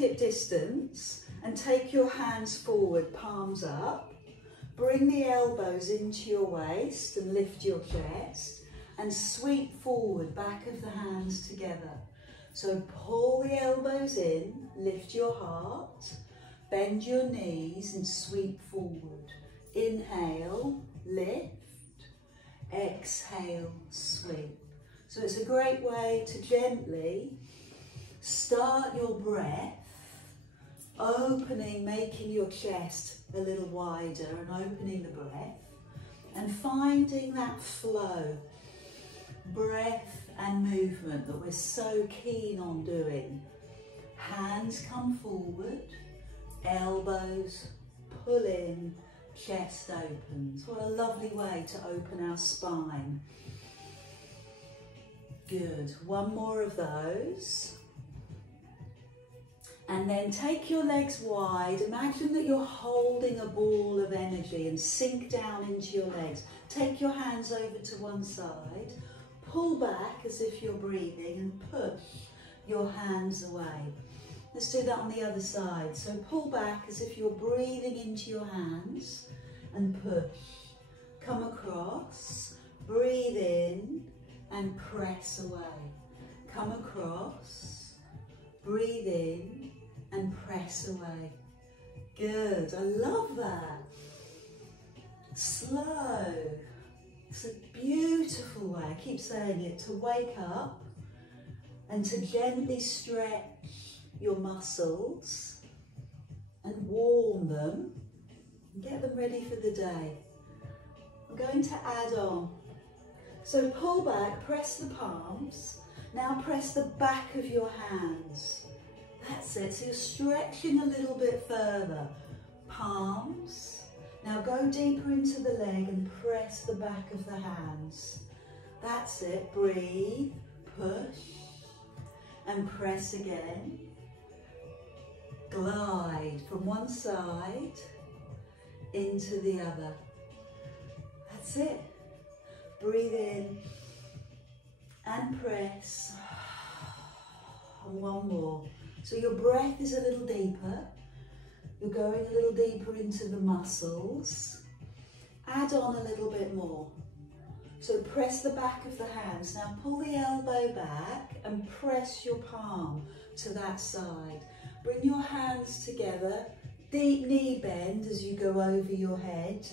hip distance, and take your hands forward, palms up. Bring the elbows into your waist and lift your chest, and sweep forward, back of the hands together. So pull the elbows in, lift your heart, bend your knees and sweep forward. Inhale, lift, exhale, sweep. So it's a great way to gently start your breath, opening, making your chest a little wider and opening the breath, and finding that flow, breath and movement that we're so keen on doing. Hands come forward, elbows pull in, chest opens. What a lovely way to open our spine. Good, one more of those. And then take your legs wide. Imagine that you're holding a ball of energy and sink down into your legs. Take your hands over to one side, pull back as if you're breathing, and push your hands away. Let's do that on the other side. So pull back as if you're breathing into your hands and push. Come across, breathe in and press away. Come across, breathe in and press away. Good, I love that. Slow. It's a beautiful way, I keep saying it, to wake up and to gently stretch your muscles and warm them and get them ready for the day. I'm going to add on. So pull back, press the palms. Now press the back of your hands. That's it, so you're stretching a little bit further. Palms. Now go deeper into the leg and press the back of the hands. That's it, breathe, push, and press again. Glide from one side into the other. That's it. Breathe in and press. And one more. So your breath is a little deeper. You're going a little deeper into the muscles. Add on a little bit more. So press the back of the hands. Now pull the elbow back and press your palm to that side. Bring your hands together. Deep knee bend as you go over your head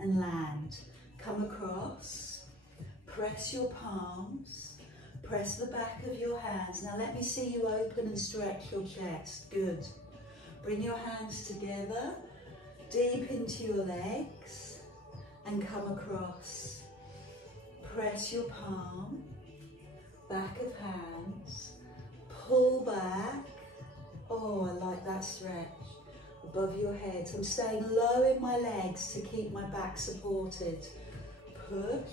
and land. Come across. Press your palms. Press the back of your hands. Now let me see you open and stretch your chest. Good. Bring your hands together, deep into your legs, and come across. Press your palm, back of hands, pull back. Oh, I like that stretch. Above your head. So I'm staying low in my legs to keep my back supported. Push,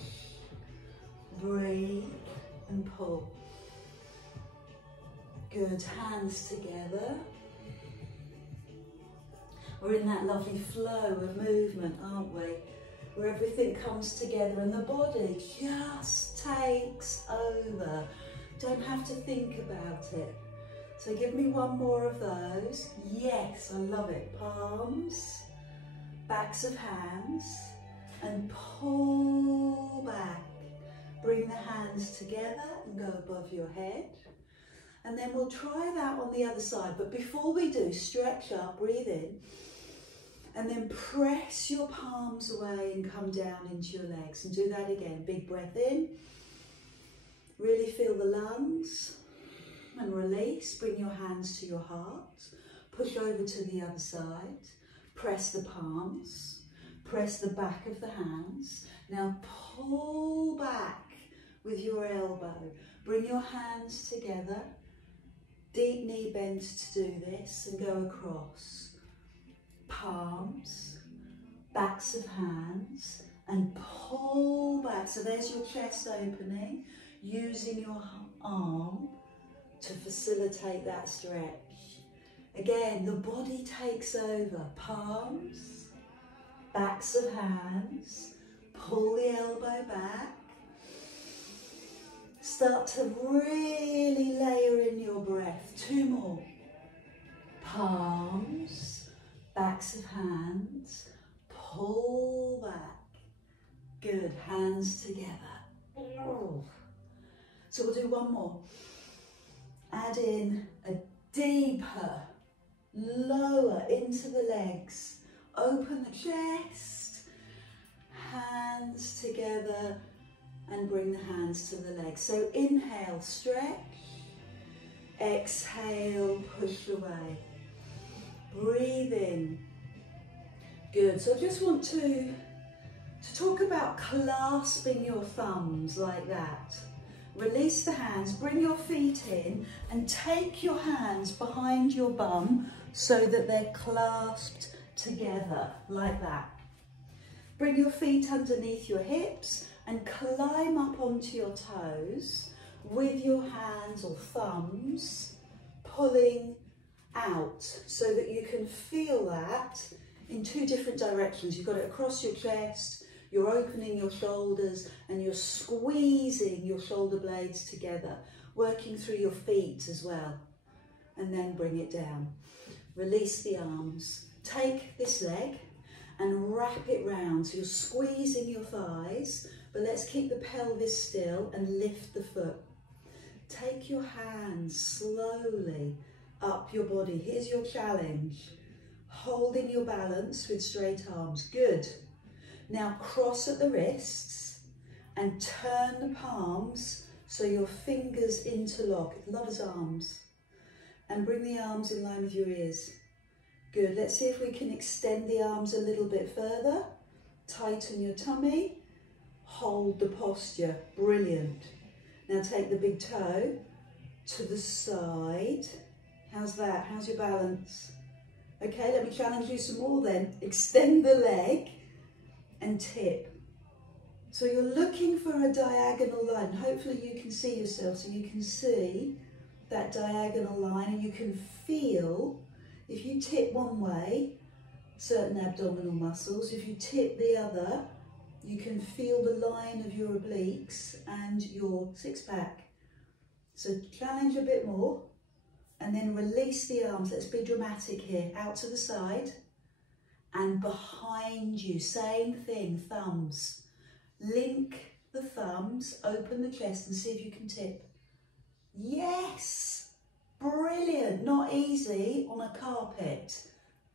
breathe, and pull. Good, hands together. We're in that lovely flow of movement, aren't we? Where everything comes together and the body just takes over. Don't have to think about it. So give me one more of those. Yes, I love it. Palms, backs of hands, and pull back. Bring the hands together and go above your head. And then we'll try that on the other side. But before we do, stretch up, breathe in. And then press your palms away and come down into your legs. And do that again. Big breath in. Really feel the lungs. And release. Bring your hands to your heart. Push over to the other side. Press the palms. Press the back of the hands. Now pull back with your elbow. Bring your hands together. Deep knee bend to do this and go across. Palms, backs of hands, and pull back. So there's your chest opening, using your arm to facilitate that stretch. Again, the body takes over. Palms, backs of hands, pull the elbow back. Start to really layer in your breath. Two more. palms, backs of hands, pull back. Good, hands together. So we'll do one more. Add in a deeper, lower into the legs. Open the chest, hands together, and bring the hands to the legs. So inhale, stretch. Exhale, push away. Breathe in. Good. So I just want to talk about clasping your thumbs like that. Release the hands, bring your feet in and take your hands behind your bum so that they're clasped together like that. Bring your feet underneath your hips and climb up onto your toes with your hands or thumbs pulling out so that you can feel that in two different directions. You've got it across your chest, you're opening your shoulders and you're squeezing your shoulder blades together, working through your feet as well. And then bring it down. Release the arms. Take this leg and wrap it round. So you're squeezing your thighs, but let's keep the pelvis still and lift the foot. Take your hands slowly up your body. Here's your challenge. Holding your balance with straight arms. Good. Now cross at the wrists and turn the palms so your fingers interlock. Lover's arms. And bring the arms in line with your ears. Good. Let's see if we can extend the arms a little bit further. Tighten your tummy. Hold the posture. Brilliant. Now take the big toe to the side. How's that? How's your balance? Okay, let me challenge you some more then. Extend the leg and tip. So you're looking for a diagonal line. Hopefully you can see yourself, so you can see that diagonal line and you can feel, if you tip one way, certain abdominal muscles. If you tip the other, you can feel the line of your obliques and your six-pack. So challenge a bit more and then release the arms. Let's be dramatic here. Out to the side and behind you. Same thing, thumbs. Link the thumbs, open the chest and see if you can tip. Yes! Brilliant. Not easy on a carpet.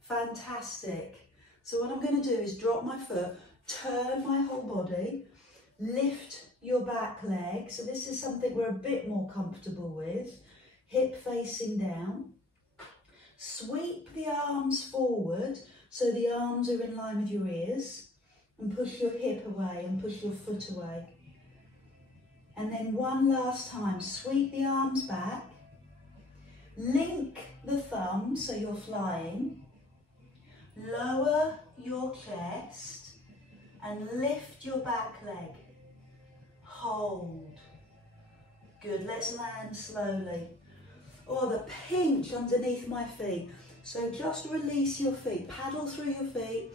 Fantastic. So what I'm going to do is drop my foot, turn my whole body, lift your back leg. So this is something we're a bit more comfortable with. Hip facing down. Sweep the arms forward so the arms are in line with your ears. And push your hip away and push your foot away. And then one last time, sweep the arms back. Link the thumbs so you're flying. Lower your chest and lift your back leg. Hold. Good, let's land slowly. Oh, the pinch underneath my feet. So just release your feet, paddle through your feet,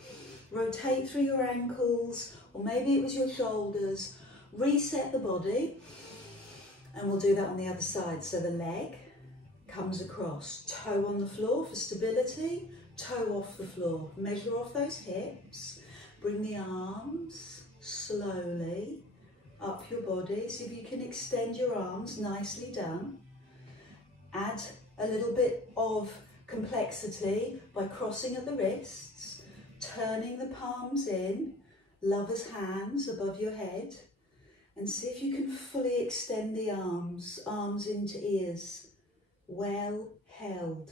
rotate through your ankles, or maybe it was your shoulders. Reset the body, and we'll do that on the other side. So the leg comes across, toe on the floor for stability, toe off the floor. Measure off those hips, bring the arms slowly up your body. See if you can extend your arms, nicely done. Add a little bit of complexity by crossing at the wrists, turning the palms in, lover's hands above your head, and see if you can fully extend the arms, arms into ears, well held.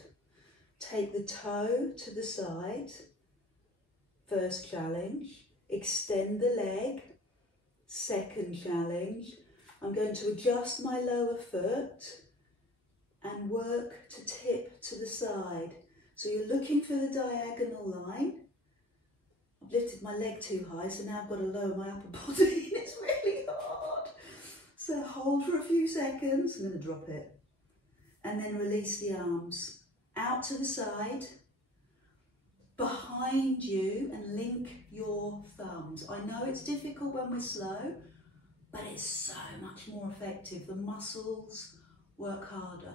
Take the toe to the side, first challenge, extend the leg, second challenge. I'm going to adjust my lower foot and work to tip to the side. So you're looking for the diagonal line. I've lifted my leg too high, so now I've got to lower my upper body. It's really hard. So hold for a few seconds. I'm going to drop it. And then release the arms. Out to the side, behind you, and link your thumbs. I know it's difficult when we're slow, but it's so much more effective. The muscles work harder.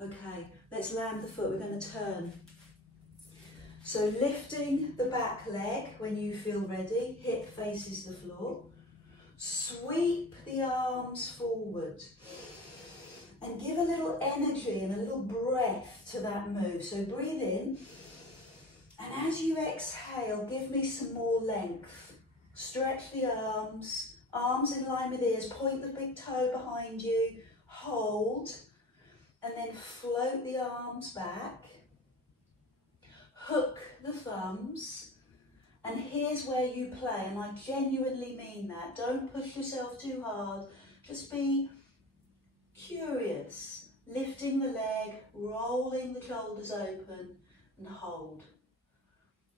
Okay, let's land the foot, we're going to turn. So lifting the back leg when you feel ready, hip faces the floor. Sweep the arms forward and give a little energy and a little breath to that move. So breathe in, and as you exhale, give me some more length. Stretch the arms, arms in line with ears, point the big toe behind you, hold, and then float the arms back. Hook the thumbs, and here's where you play, and I genuinely mean that. Don't push yourself too hard, just be curious. Lifting the leg, rolling the shoulders open, and hold.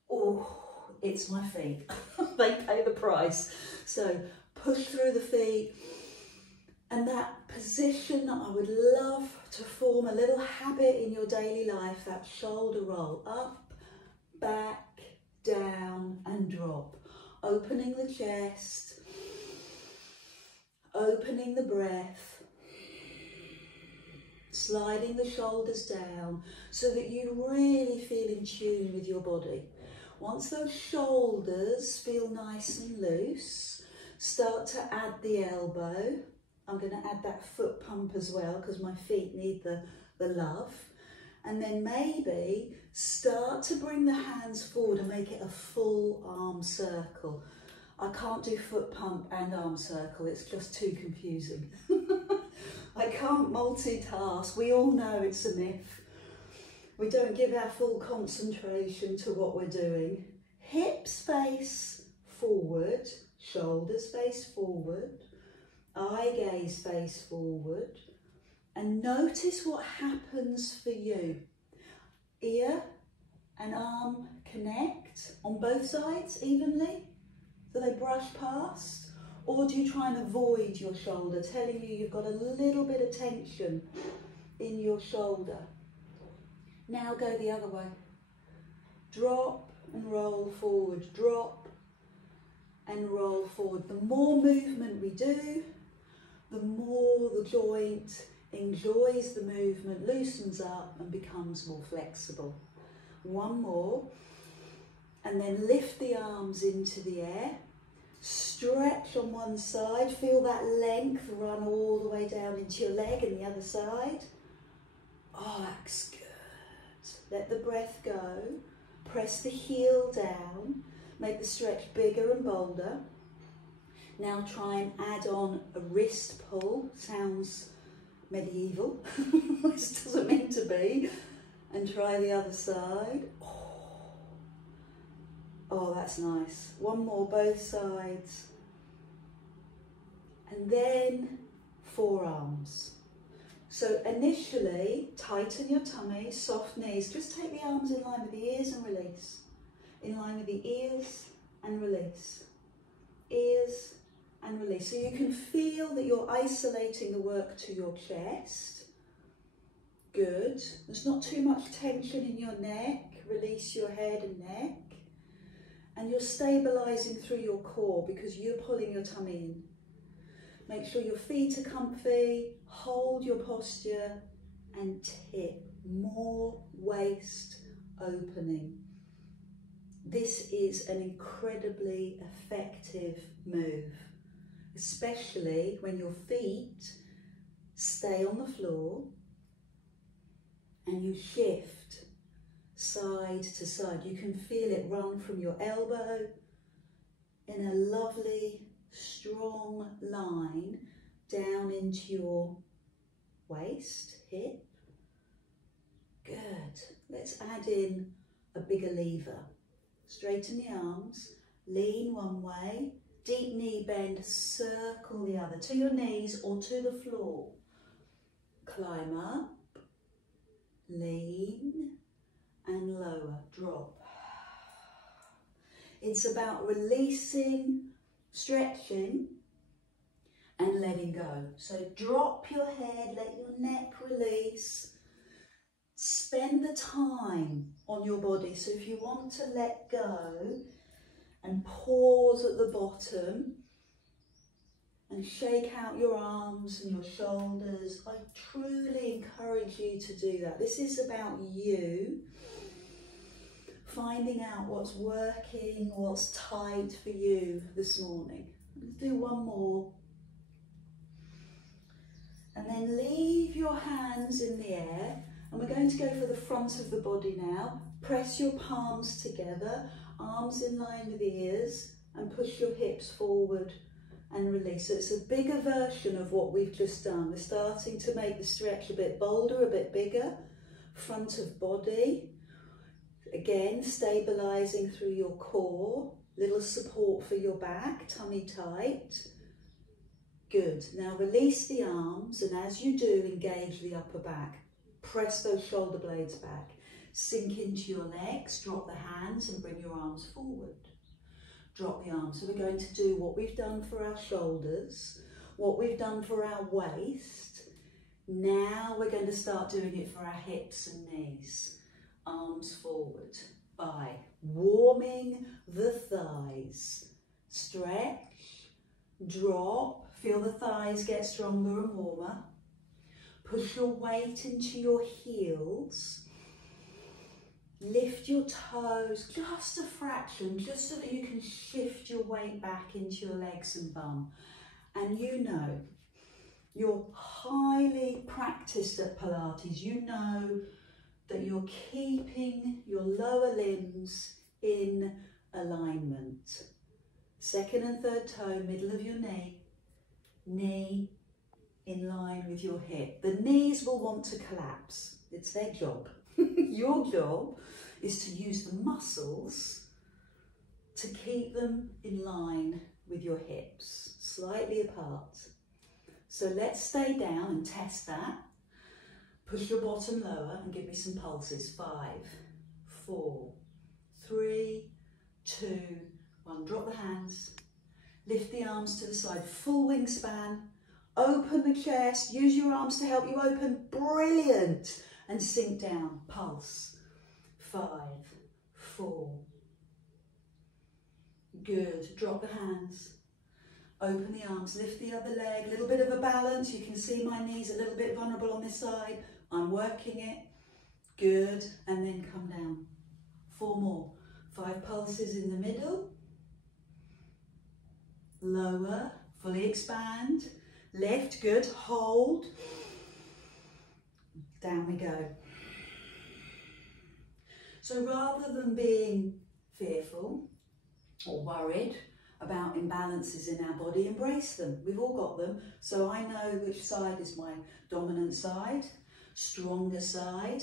Oh, it's my feet. They pay the price. So push through the feet, and that position, I would love to form a little habit in your daily life, that shoulder roll, up, back, down and drop. Opening the chest, opening the breath, sliding the shoulders down so that you really feel in tune with your body. Once those shoulders feel nice and loose, start to add the elbow. I'm going to add that foot pump as well because my feet need the love. And then maybe start to bring the hands forward and make it a full arm circle. I can't do foot pump and arm circle, it's just too confusing. I can't multitask, we all know it's a myth. We don't give our full concentration to what we're doing. Hips face forward, shoulders face forward, eye gaze face forward. And notice what happens for you. Ear and arm connect on both sides evenly, so they brush past, or do you try and avoid your shoulder, telling you you've got a little bit of tension in your shoulder? Now go the other way. Drop and roll forward, drop and roll forward. The more movement we do, the more the joint enjoys the movement, loosens up and becomes more flexible. One more, and then lift the arms into the air, stretch on one side, feel that length run all the way down into your leg and the other side. Oh, that's good. Let the breath go, press the heel down, make the stretch bigger and bolder. Now try and add on a wrist pull, sounds medieval, this doesn't mean to be, and try the other side. Oh, that's nice. One more, both sides. And then forearms. So initially, tighten your tummy, soft knees, just take the arms in line with the ears and release. In line with the ears and release. Ears and release. So you can feel that you're isolating the work to your chest. Good. There's not too much tension in your neck. Release your head and neck. And you're stabilising through your core because you're pulling your tummy in. Make sure your feet are comfy. Hold your posture and tip. More waist opening. This is an incredibly effective move, especially when your feet stay on the floor and you shift side to side. You can feel it run from your elbow in a lovely, strong line down into your waist, hip. Good. Let's add in a bigger lever. Straighten the arms, lean one way, deep knee bend, circle the other, to your knees or to the floor. Climb up, lean and lower, drop. It's about releasing, stretching and letting go. So drop your head, let your neck release. Spend the time on your body. So if you want to let go and pause at the bottom, and shake out your arms and your shoulders. I truly encourage you to do that. This is about you finding out what's working, what's tight for you this morning. Let's do one more. And then leave your hands in the air, and we're going to go for the front of the body now. Press your palms together, arms in line with the ears, and push your hips forward and release. So it's a bigger version of what we've just done. We're starting to make the stretch a bit bolder, a bit bigger. Front of body. Again, stabilising through your core. Little support for your back, tummy tight. Good. Now release the arms, and as you do, engage the upper back. Press those shoulder blades back. Sink into your legs, drop the hands and bring your arms forward. Drop the arms. So we're going to do what we've done for our shoulders, what we've done for our waist. Now we're going to start doing it for our hips and knees. Arms forward by warming the thighs. Stretch, drop. Feel the thighs get stronger and warmer. Push your weight into your heels. Lift your toes just a fraction, just so that you can shift your weight back into your legs and bum. And you know, you're highly practiced at Pilates. You know that you're keeping your lower limbs in alignment. Second and third toe, middle of your knee. Knee in line with your hip. The knees will want to collapse. It's their job. Your job is to use the muscles to keep them in line with your hips, slightly apart. So let's stay down and test that. Push your bottom lower and give me some pulses. 5, 4, 3, 2, 1. Drop the hands. Lift the arms to the side, full wingspan. Open the chest, use your arms to help you open. Brilliant. And sink down, pulse. 5, 4. Good. Drop the hands. Open the arms, lift the other leg. A little bit of a balance. You can see my knees a little bit vulnerable on this side. I'm working it. Good. And then come down. 4 more. 5 pulses in the middle. Lower, fully expand. Lift, good. Hold. Down we go. So rather than being fearful or worried about imbalances in our body, embrace them. We've all got them. So I know which side is my dominant side, stronger side,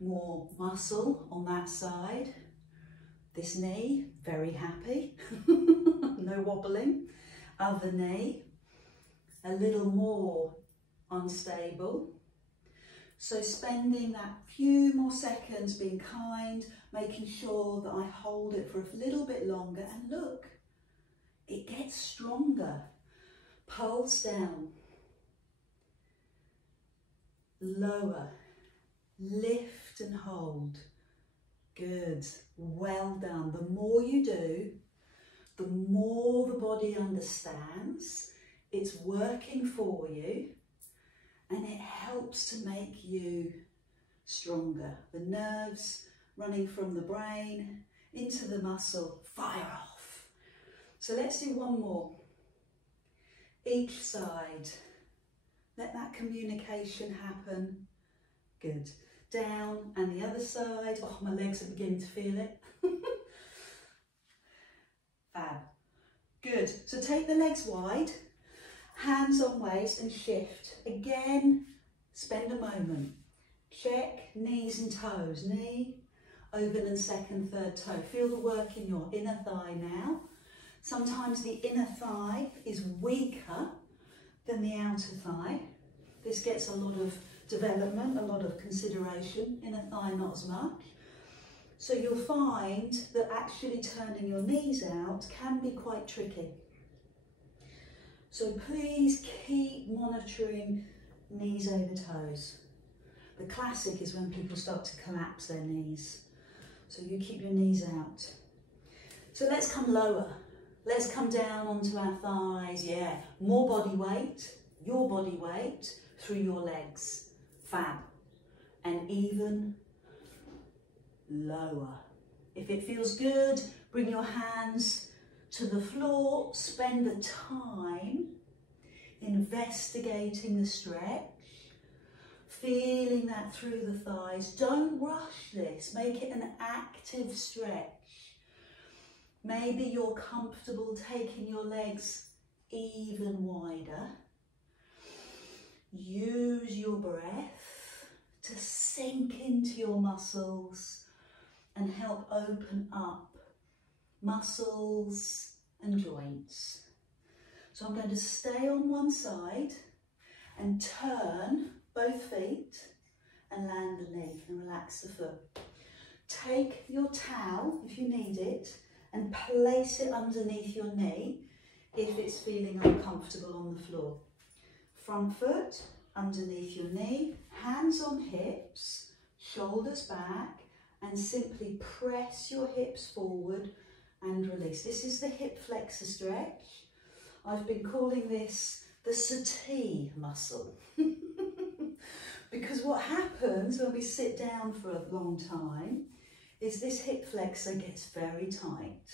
more muscle on that side. This knee, very happy, no wobbling. Other knee, a little more unstable. So spending that few more seconds being kind, making sure that I hold it for a little bit longer, and look, it gets stronger. Pulse down. Lower. Lift and hold. Good. Well done. The more you do, the more the body understands it's working for you, and it helps to make you stronger. The nerves running from the brain into the muscle, fire off. So let's do one more. Each side. Let that communication happen. Good. Down, and the other side. Oh, my legs are beginning to feel it. Fab. Good. So take the legs wide, hands on waist, and shift. Again, spend a moment. Check knees and toes. Knee, open and second, third toe. Feel the work in your inner thigh now. Sometimes the inner thigh is weaker than the outer thigh. This gets a lot of development, a lot of consideration. Inner thigh not as much. So you'll find that actually turning your knees out can be quite tricky. So please keep monitoring knees over toes. The classic is when people start to collapse their knees. So you keep your knees out. So let's come lower. Let's come down onto our thighs, yeah. More body weight, your body weight, through your legs. Fab. And even lower. If it feels good, bring your hands to the floor. Spend the time investigating the stretch. Feeling that through the thighs. Don't rush this. Make it an active stretch. Maybe you're comfortable taking your legs even wider. Use your breath to sink into your muscles and help open up muscles and joints. So I'm going to stay on one side and turn both feet and land the knee and relax the foot. Take your towel, if you need it, and place it underneath your knee if it's feeling uncomfortable on the floor. Front foot underneath your knee, hands on hips, shoulders back, and simply press your hips forward and release. This is the hip flexor stretch. I've been calling this the settee muscle. Because what happens when we sit down for a long time is this hip flexor gets very tight.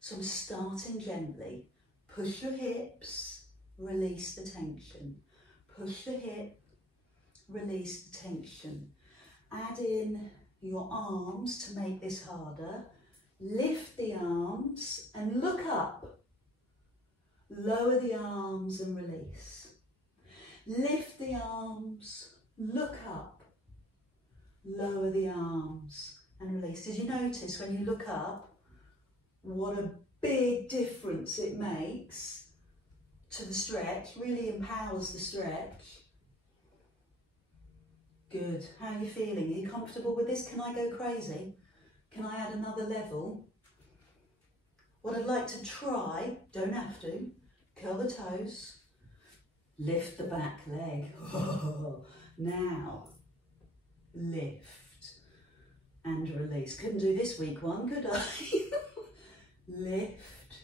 So I'm starting gently. Push your hips, release the tension. Push the hip, release the tension. Add in your arms to make this harder. Lift the arms and look up. Lower the arms and release. Lift the arms, look up. Lower the arms and release. Did you notice when you look up what a big difference it makes to the stretch? Really empowers the stretch. Good. How are you feeling? Are you comfortable with this? Can I go crazy? Can I add another level? What I'd like to try, don't have to, curl the toes, lift the back leg. Now, lift and release. Couldn't do this week one, could I? Lift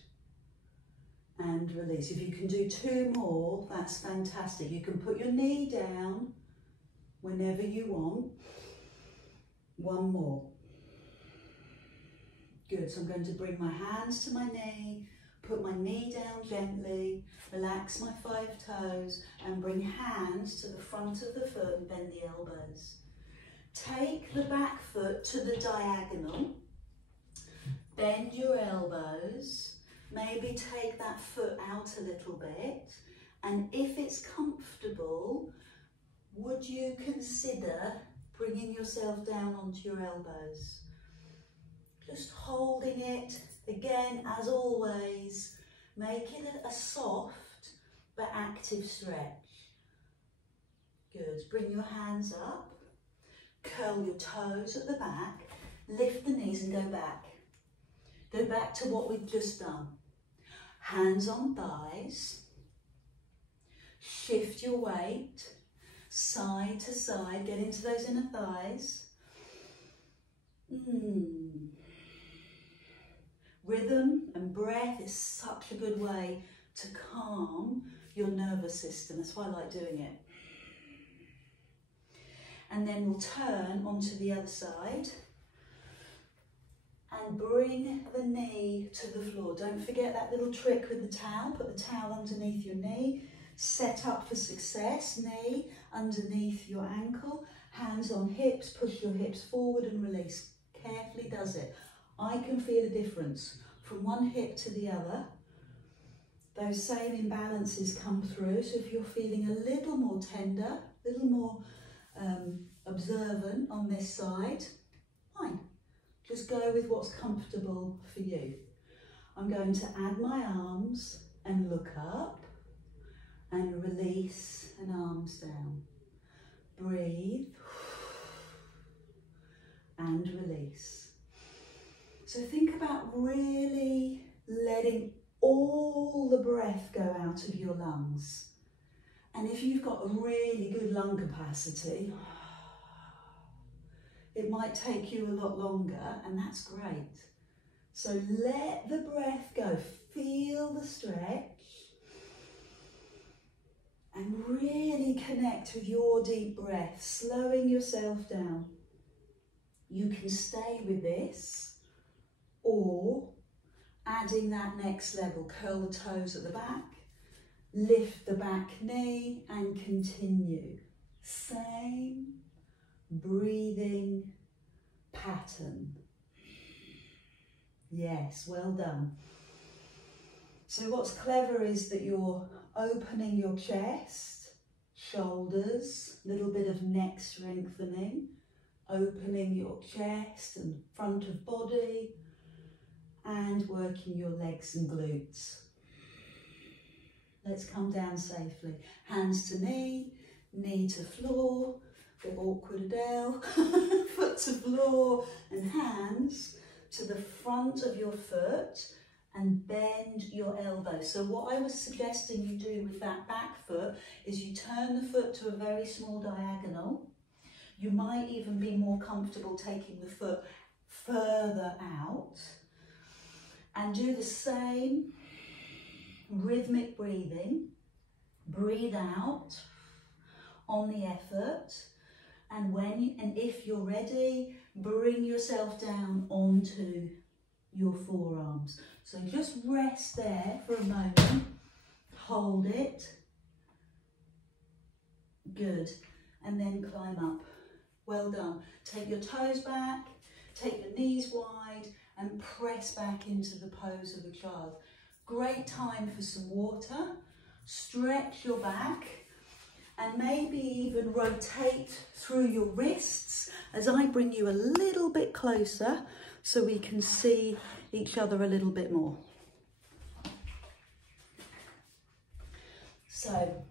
and release. If you can do 2 more, that's fantastic. You can put your knee down whenever you want. 1 more. Good, so I'm going to bring my hands to my knee, put my knee down gently, relax my 5 toes, and bring hands to the front of the foot and bend the elbows. Take the back foot to the diagonal, bend your elbows, maybe take that foot out a little bit, and if it's comfortable, would you consider bringing yourself down onto your elbows? Just holding it, again, as always, make it a soft but active stretch. Good, bring your hands up. Curl your toes at the back, lift the knees and go back. Go back to what we've just done. Hands on thighs. Shift your weight, side to side, get into those inner thighs. Rhythm and breath is such a good way to calm your nervous system. That's why I like doing it. And then we'll turn onto the other side and bring the knee to the floor. Don't forget that little trick with the towel. Put the towel underneath your knee. Set up for success. Knee underneath your ankle. Hands on hips. Push your hips forward and release. Carefully does it. I can feel a difference from one hip to the other. Those same imbalances come through. So if you're feeling a little more tender, a little more observant on this side, fine. Just go with what's comfortable for you. I'm going to add my arms and look up and release and arms down. Breathe and release. So think about really letting all the breath go out of your lungs. And if you've got a really good lung capacity, it might take you a lot longer, and that's great. So let the breath go. feel the stretch and really connect with your deep breath, slowing yourself down. You can stay with this or adding that next level, curl the toes at the back, lift the back knee and continue. Same breathing pattern. Yes, well done. So what's clever is that you're opening your chest, shoulders, a little bit of neck strengthening, opening your chest and front of body, and working your legs and glutes. Let's come down safely. Hands to knee, knee to floor, bit awkward Adele, foot to floor, and hands to the front of your foot and bend your elbow. So what I was suggesting you do with that back foot is you turn the foot to a very small diagonal. You might even be more comfortable taking the foot further out and do the same rhythmic breathing. Breathe out on the effort, and if you're ready, bring yourself down onto your forearms. So just rest there for a moment, hold it, good, and then climb up. Well done. Take your toes back, take your knees wide, and press back into the pose of a child. Great time for some water. Stretch your back and maybe even rotate through your wrists as I bring you a little bit closer so we can see each other a little bit more. So,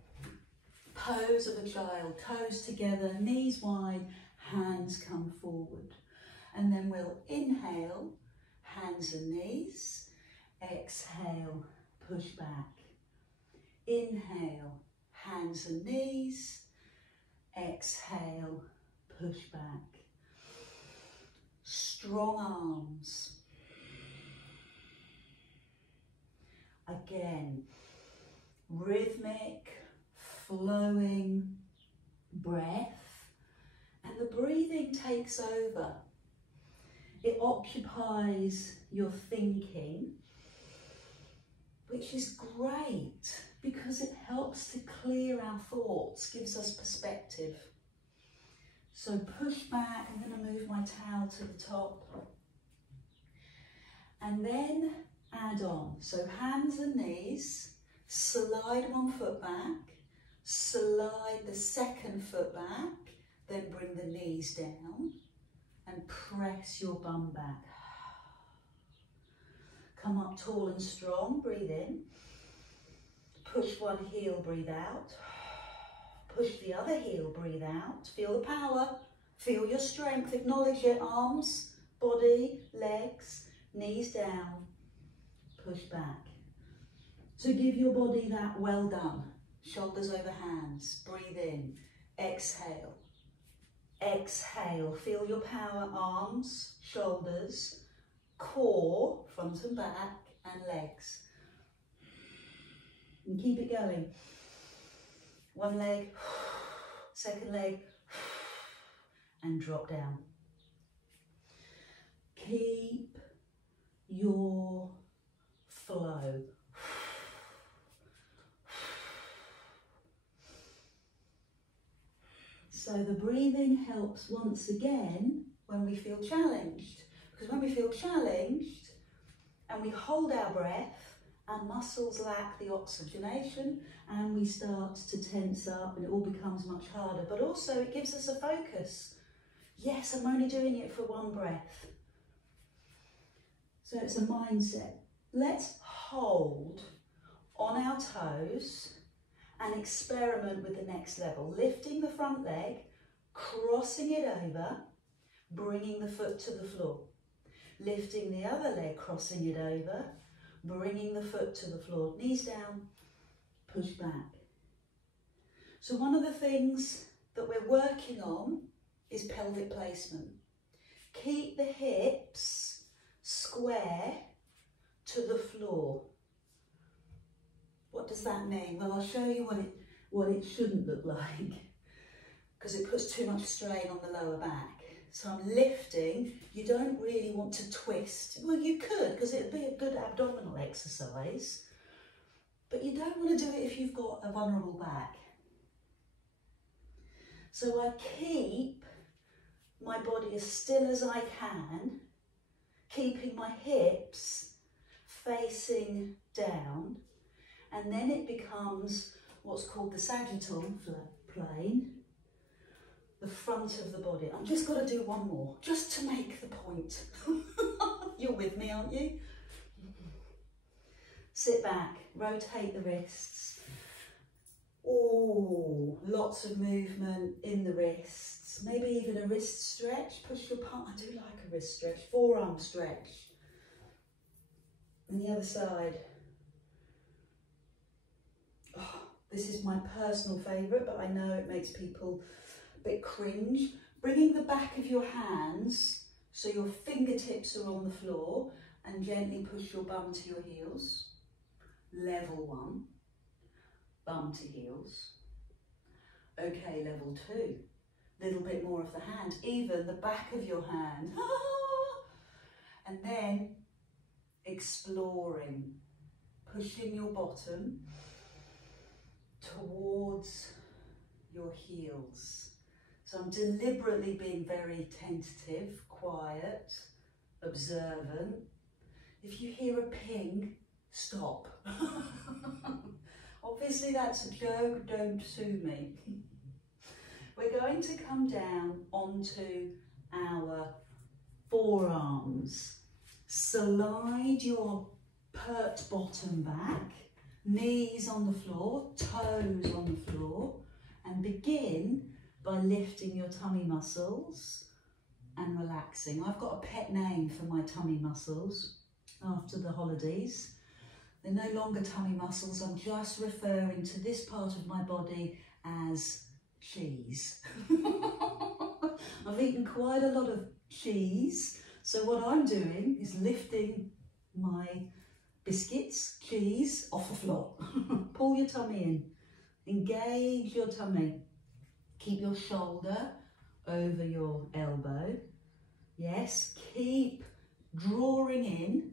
pose of a child, toes together, knees wide, hands come forward. And then we'll inhale, hands and knees, exhale, push back. Inhale, hands and knees, exhale, push back. Strong arms. Again, rhythmic, flowing breath, and the breathing takes over. It occupies your thinking, which is great because it helps to clear our thoughts, gives us perspective. So push back, I'm going to move my towel to the top. And then add on. So hands and knees, slide one foot back, slide the second foot back, then bring the knees down and press your bum back. Come up tall and strong, breathe in. Push one heel, breathe out. Push the other heel, breathe out. Feel the power, feel your strength, acknowledge it, arms, body, legs, knees down, push back. So give your body that well done. Shoulders over hands, breathe in, exhale. Exhale, feel your power, arms, shoulders, core, front and back, and legs. And keep it going. One leg, second leg, and drop down. Keep your flow. So the breathing helps once again when we feel challenged. Because when we feel challenged and we hold our breath, our muscles lack the oxygenation and we start to tense up and it all becomes much harder. But also it gives us a focus. Yes, I'm only doing it for one breath. So it's a mindset. Let's hold on our toes and experiment with the next level. Lifting the front leg, crossing it over, bringing the foot to the floor. Lifting the other leg, crossing it over, bringing the foot to the floor. Knees down, push back. So one of the things that we're working on is pelvic placement. Keep the hips square to the floor. I'll show you what it shouldn't look like, because it puts too much strain on the lower back. So I'm lifting. You don't really want to twist. Well, you could, because it'd be a good abdominal exercise, but you don't want to do it if you've got a vulnerable back. So I keep my body as still as I can, keeping my hips facing down, and then it becomes what's called the sagittal plane, the front of the body. I've just got to do one more, just to make the point. You're with me, aren't you? Sit back, rotate the wrists. Oh, lots of movement in the wrists. Maybe even a wrist stretch. Push your palm. I do like a wrist stretch. Forearm stretch. And the other side. Oh, this is my personal favourite, but I know it makes people a bit cringe. Bringing the back of your hands so your fingertips are on the floor, and gently push your bum to your heels. Level 1. Bum to heels. Okay, level 2. Little bit more of the hand, even the back of your hand. And then exploring, pushing your bottom towards your heels. So I'm deliberately being very tentative, quiet, observant. If you hear a ping, stop. Obviously that's a joke, don't sue me. We're going to come down onto our forearms. Slide your pert bottom back, knees on the floor, toes on the floor, and begin by lifting your tummy muscles and relaxing. I've got a pet name for my tummy muscles after the holidays. They're no longer tummy muscles, I'm just referring to this part of my body as cheese. I've eaten quite a lot of cheese, so what I'm doing is lifting my biscuits, cheese, off the floor. Pull your tummy in, engage your tummy. Keep your shoulder over your elbow. Yes, keep drawing in,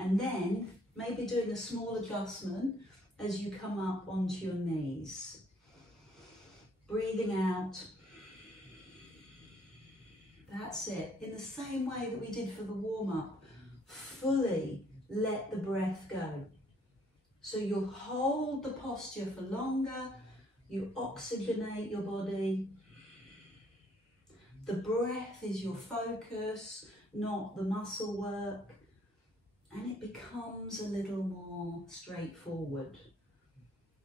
and then maybe doing a small adjustment as you come up onto your knees. Breathing out. That's it. In the same way that we did for the warm-up, fully let the breath go. So you'll hold the posture for longer, you oxygenate your body. The breath is your focus, not the muscle work, and it becomes a little more straightforward.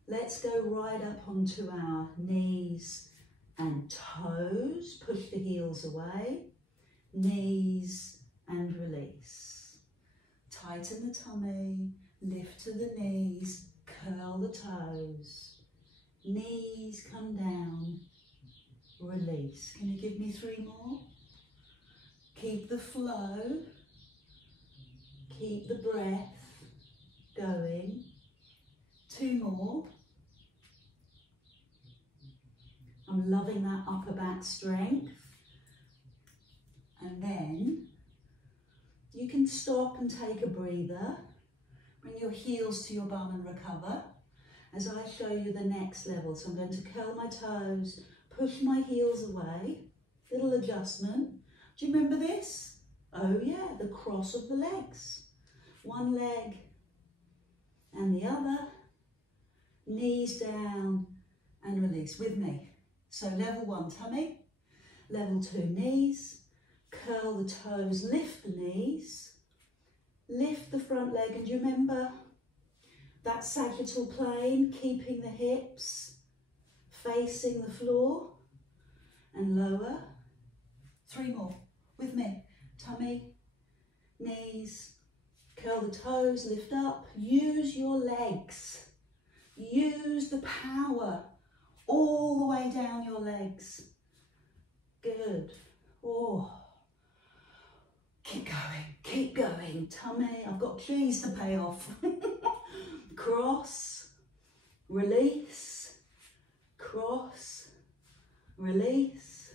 Let's go right up onto our knees and toes. Push the heels away. Knees and release. Tighten the tummy, lift to the knees, curl the toes. Knees come down, release. Can you give me 3 more? Keep the flow, keep the breath going. 2 more. I'm loving that upper back strength. And then you can stop and take a breather. Bring your heels to your bum and recover as I show you the next level. So I'm going to curl my toes, push my heels away, little adjustment. Do you remember this? Oh yeah, the cross of the legs. One leg and the other. Knees down and release with me. So level 1, tummy. Level 2, knees. Curl the toes, lift the knees. Lift the front leg, and do you remember that sagittal plane, keeping the hips facing the floor, and lower. 3 more with me. Tummy, knees, curl the toes, lift up. Use your legs. Use the power all the way down your legs. Good. Oh. Keep going, keep going. Tummy, I've got cheese to pay off. Cross, release, cross, release.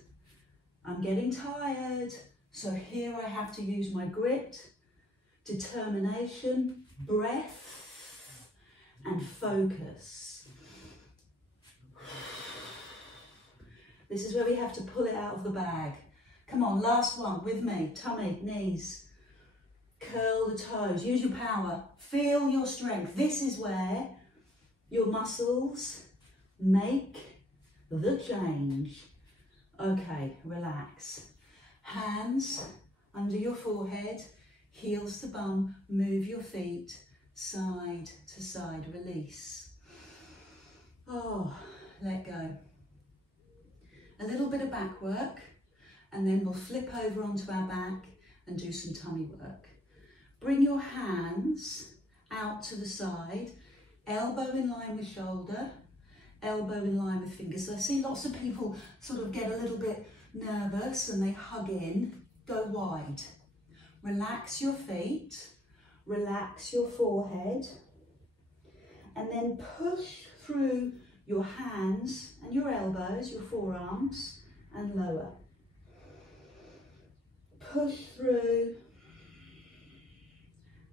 I'm getting tired, so here I have to use my grit, determination, breath, and focus. This is where we have to pull it out of the bag. Come on, last one with me. Tummy, knees. Curl the toes, use your power, feel your strength. This is where your muscles make the change. Okay, relax. Hands under your forehead, heels to bum, move your feet side to side, release. Oh, let go. A little bit of back work, and then we'll flip over onto our back and do some tummy work. Bring your hands out to the side, elbow in line with shoulder, elbow in line with fingers. So I see lots of people sort of get a little bit nervous and they hug in. Go wide. Relax your feet, relax your forehead, and then push through your hands and your elbows, your forearms, and lower. Push through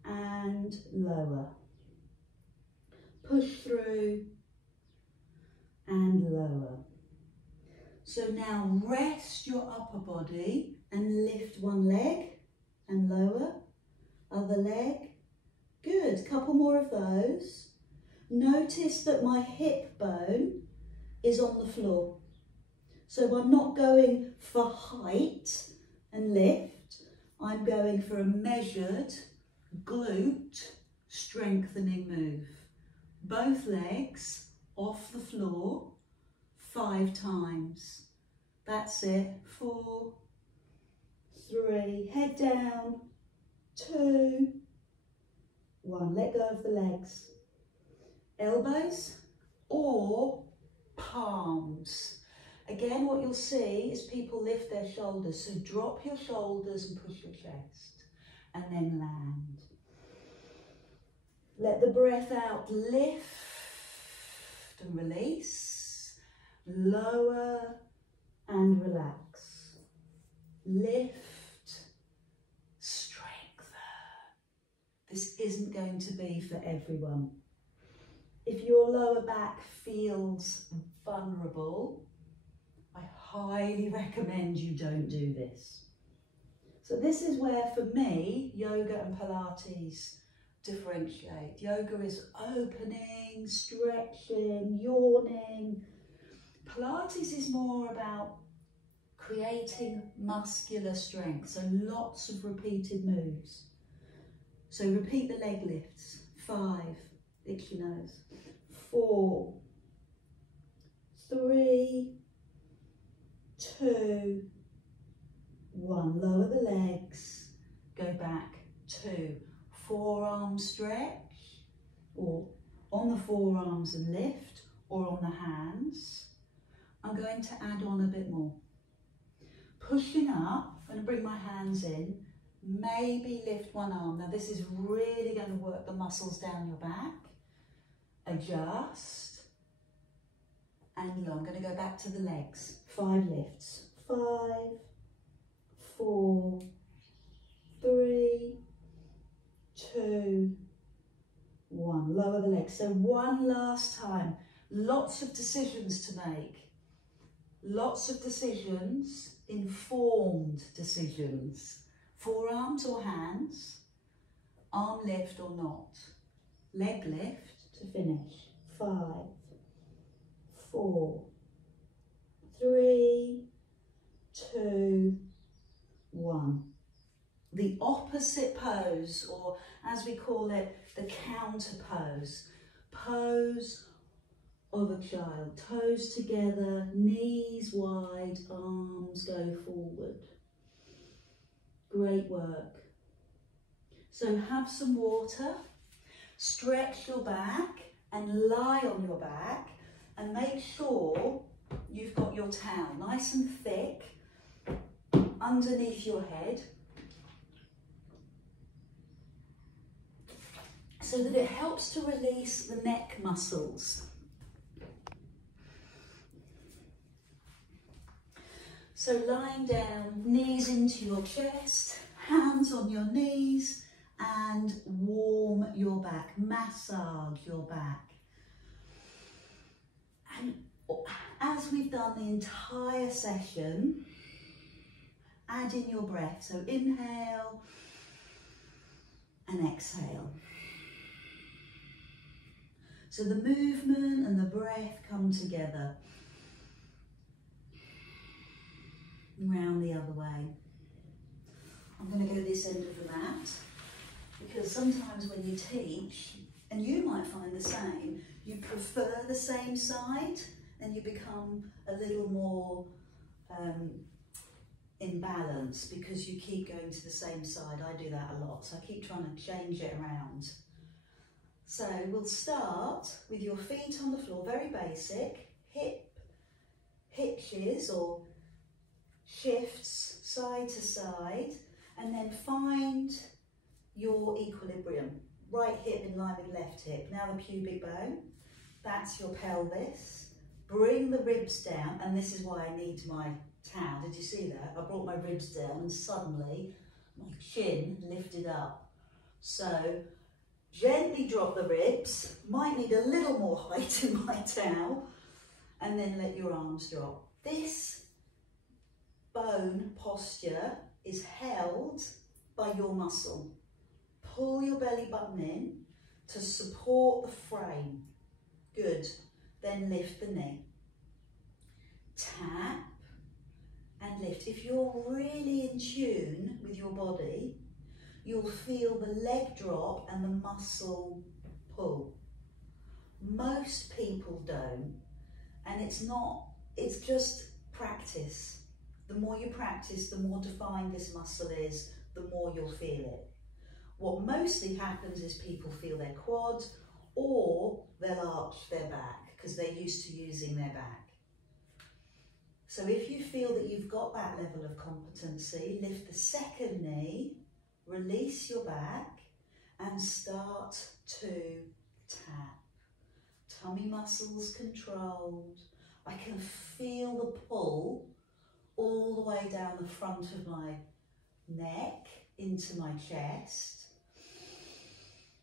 and lower. Push through and lower. So now rest your upper body and lift one leg and lower, other leg. Good, couple more of those. Notice that my hip bone is on the floor. So I'm not going for height and lift, I'm going for a measured glute strengthening move. Both legs off the floor 5 times. That's it. 4, 3, head down, 2, 1. Let go of the legs. Elbows or palms. Again, what you'll see is people lift their shoulders. So drop your shoulders and push your chest, and then land. Let the breath out, lift and release, lower and relax, lift, strengthen. This isn't going to be for everyone. If your lower back feels vulnerable, I highly recommend you don't do this. So this is where, for me, yoga and Pilates differentiate. Yoga is opening, stretching, yawning. Pilates is more about creating muscular strength, so lots of repeated moves. So repeat the leg lifts. 5, itch your nose. 4, 3, 2, 1. Lower the legs, go back. 2. Forearm stretch, or on the forearms and lift, or on the hands. I'm going to add on a bit more. Pushing up, I'm going to bring my hands in, maybe lift one arm. Now this is really going to work the muscles down your back. Adjust, and I'm going to go back to the legs. 5 lifts. 5, 4, 3, 2, 1. Lower the legs. So one last time. Lots of decisions to make. Lots of decisions, informed decisions. Forearms or hands, arm lift or not. Leg lift to finish. 5, 4, 3, 2, 1. The opposite pose, or as we call it, the counter pose. Pose of a child. Toes together, knees wide, arms go forward. Great work. So have some water, stretch your back and lie on your back, and make sure you've got your towel nice and thick underneath your head, so that it helps to release the neck muscles So lying down, knees into your chest, hands on your knees, and warm your back, massage your back. And as we've done the entire session, add in your breath. So inhale and exhale. So the movement and the breath come together. Round the other way. I'm going to go this end of the mat, because sometimes when you teach, and you might find the same, you prefer the same side and you become a little more in balance because you keep going to the same side. I do that a lot, so I keep trying to change it around. So we'll start with your feet on the floor, very basic, hitches or shifts side to side, and then find your equilibrium. Right hip in line with left hip. Now the pubic bone, that's your pelvis. Bring the ribs down, and this is why I need my towel. Did you see that? I brought my ribs down and suddenly my chin lifted up. So gently drop the ribs, might need a little more height in my towel, and then let your arms drop. This bone posture is held by your muscle. Pull your belly button in to support the frame. Good. Then lift the knee. Tap and lift. If you're really in tune with your body, you'll feel the leg drop and the muscle pull. Most people don't, and it's just practice. The more you practice, the more defined this muscle is, the more you'll feel it. What mostly happens is people feel their quads, or they'll arch their back because they're used to using their back. So if you feel that you've got that level of competency, lift the second knee, release your back, and start to tap. Tummy muscles controlled. I can feel the pull all the way down the front of my neck into my chest.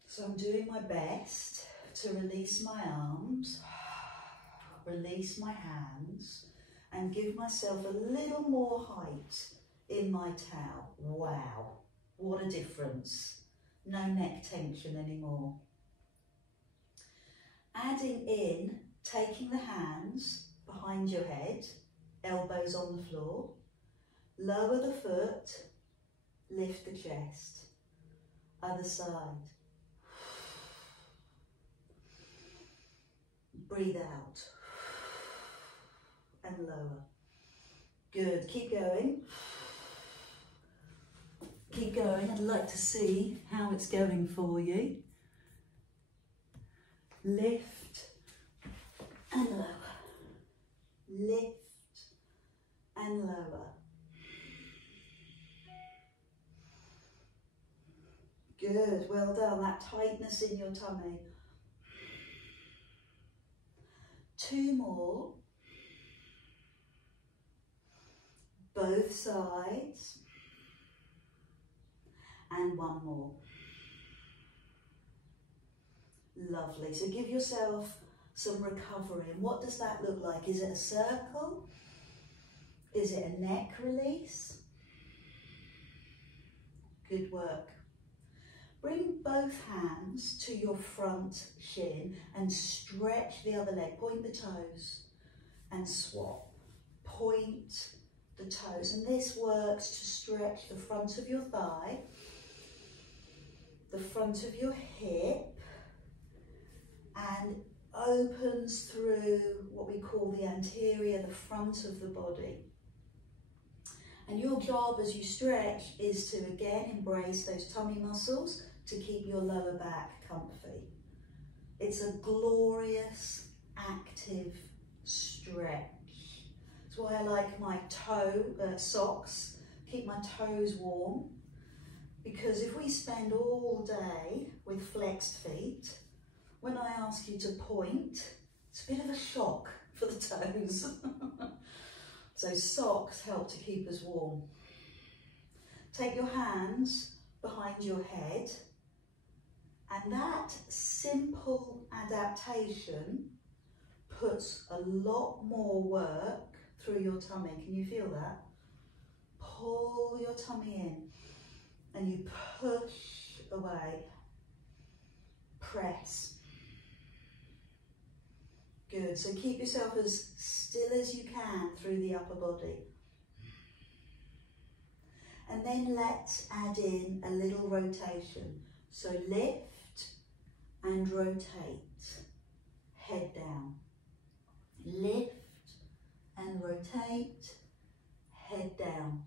So I'm doing my best to release my arms, release my hands, and give myself a little more height in my towel. Wow, what a difference. No neck tension anymore. Adding in, taking the hands behind your head, elbows on the floor, lower the foot, lift the chest. Other side. Breathe out and lower. Good, keep going. Keep going. I'd like to see how it's going for you. Lift and lower. Lift and lower. Good, well done. That tightness in your tummy. 2 more. Both sides. And 1 more. Lovely. So give yourself some recovery. And what does that look like? Is it a circle? Is it a neck release? Good work. Bring both hands to your front shin and stretch the other leg. Point the toes and swap. Point the toes. And this works to stretch the front of your thigh, the front of your hip, and opens through what we call the anterior, the front of the body. And your job as you stretch is to again embrace those tummy muscles to keep your lower back comfy. It's a glorious, active stretch. That's why I like my socks, keep my toes warm. Because if we spend all day with flexed feet, when I ask you to point, it's a bit of a shock for the toes. So socks help to keep us warm. Take your hands behind your head, and that simple adaptation puts a lot more work through your tummy. Can you feel that? Pull your tummy in and you push away. Press. Good. So keep yourself as still as you can through the upper body. And then let's add in a little rotation. So lift and rotate. Head down. Lift and rotate. Head down.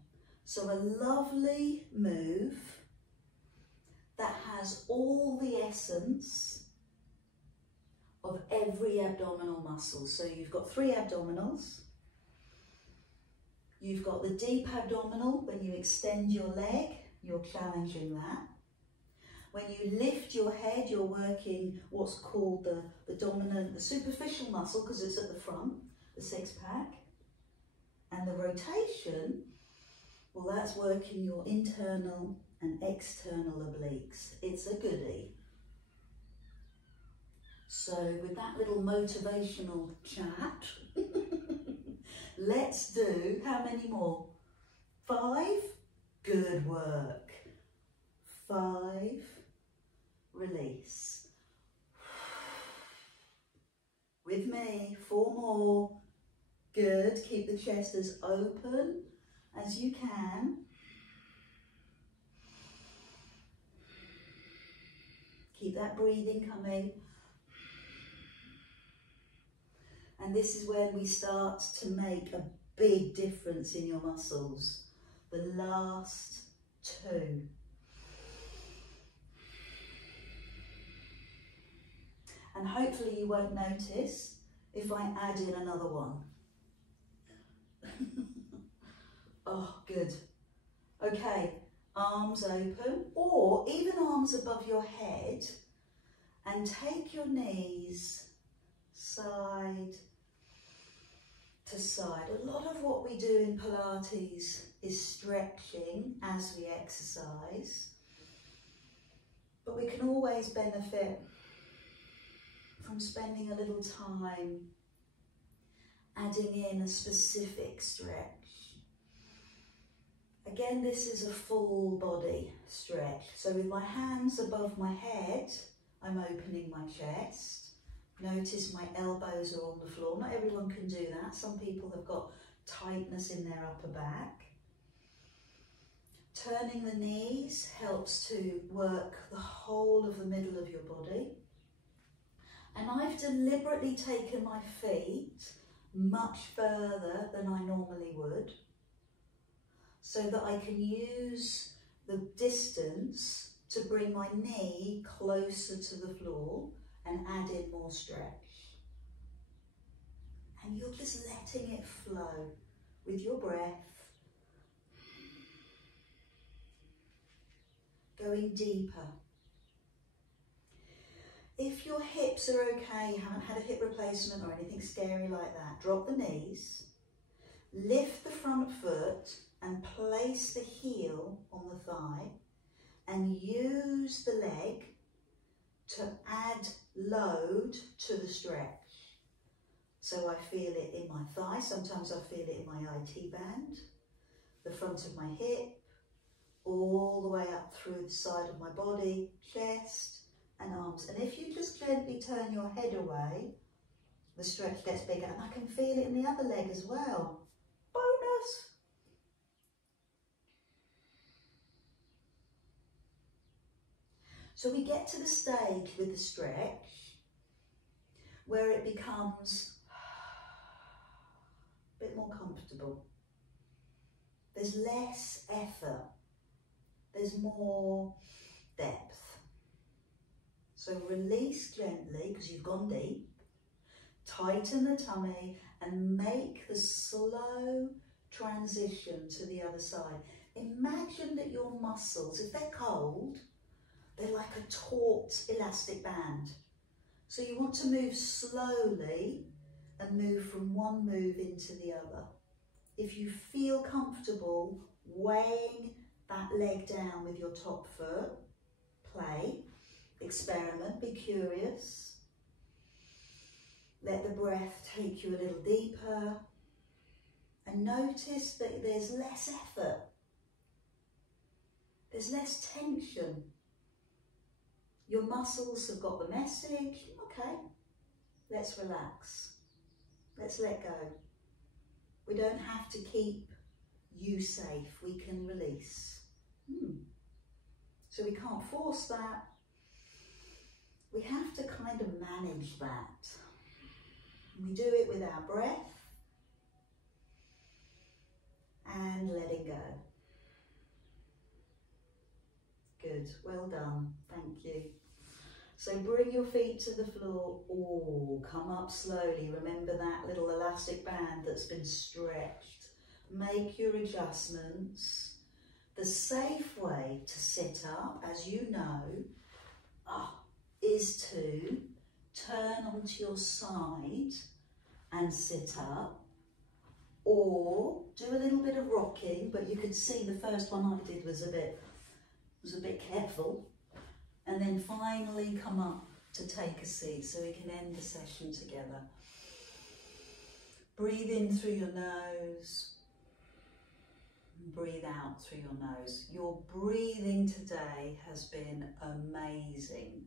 So a lovely move that has all the essence of every abdominal muscle. So you've got 3 abdominals. You've got the deep abdominal. When you extend your leg, you're challenging that. When you lift your head, you're working what's called the dominant, the superficial muscle, because it's at the front, the 6-pack. And the rotation, well, that's working your internal and external obliques. It's a goodie. So with that little motivational chat, let's do, how many more? 5? Good work. 5, release. With me, 4 more. Good, keep the chest as open as you can. Keep that breathing coming. And this is when we start to make a big difference in your muscles. The last 2. And hopefully you won't notice if I add in another one. Oh, good. Okay, arms open, or even arms above your head, and take your knees side to side. A lot of what we do in Pilates is stretching as we exercise, but we can always benefit from spending a little time adding in a specific stretch. Again, this is a full body stretch. So with my hands above my head, I'm opening my chest. Notice my elbows are on the floor. Not everyone can do that. Some people have got tightness in their upper back. Turning the knees helps to work the whole of the middle of your body. And I've deliberately taken my feet much further than I normally would, so that I can use the distance to bring my knee closer to the floor and add in more stretch. And you're just letting it flow with your breath, going deeper. If your hips are okay, you haven't had a hip replacement or anything scary like that, drop the knees, lift the front foot and place the heel on the thigh, and use the leg to add load to the stretch. So I feel it in my thigh, sometimes I feel it in my IT band, the front of my hip, all the way up through the side of my body, chest and arms. And if you just gently turn your head away, the stretch gets bigger, and I can feel it in the other leg as well. Bonus! So we get to the stage with the stretch where it becomes a bit more comfortable. There's less effort. There's more depth. So release gently, because you've gone deep. Tighten the tummy and make the slow transition to the other side. Imagine that your muscles, if they're cold, they're like a taut elastic band. So you want to move slowly and move from one move into the other. if you feel comfortable weighing that leg down with your top foot, play, experiment, be curious. Let the breath take you a little deeper and notice that there's less effort. There's less tension. Your muscles have got the message. Okay, let's relax. Let's let go. We don't have to keep you safe. We can release. So we can't force that. We have to kind of manage that. We do it with our breath and letting go. Good, well done, thank you. So bring your feet to the floor. Oh, come up slowly. Remember that little elastic band that's been stretched. Make your adjustments. The safe way to sit up, as you know, is to turn onto your side and sit up, or do a little bit of rocking, but you could see the first one I did was a bit careful, and then finally come up to take a seat so we can end the session together. Breathe in through your nose, and breathe out through your nose. Your breathing today has been amazing.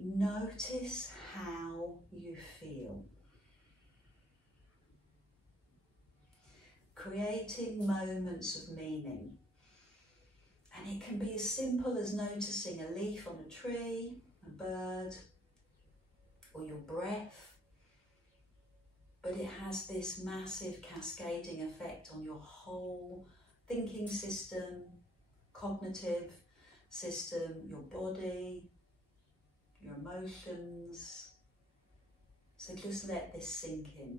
Notice how you feel. Creating moments of meaning. And it can be as simple as noticing a leaf on a tree, a bird, or your breath. But it has this massive cascading effect on your whole thinking system, cognitive system, your body, your emotions. So just let this sink in.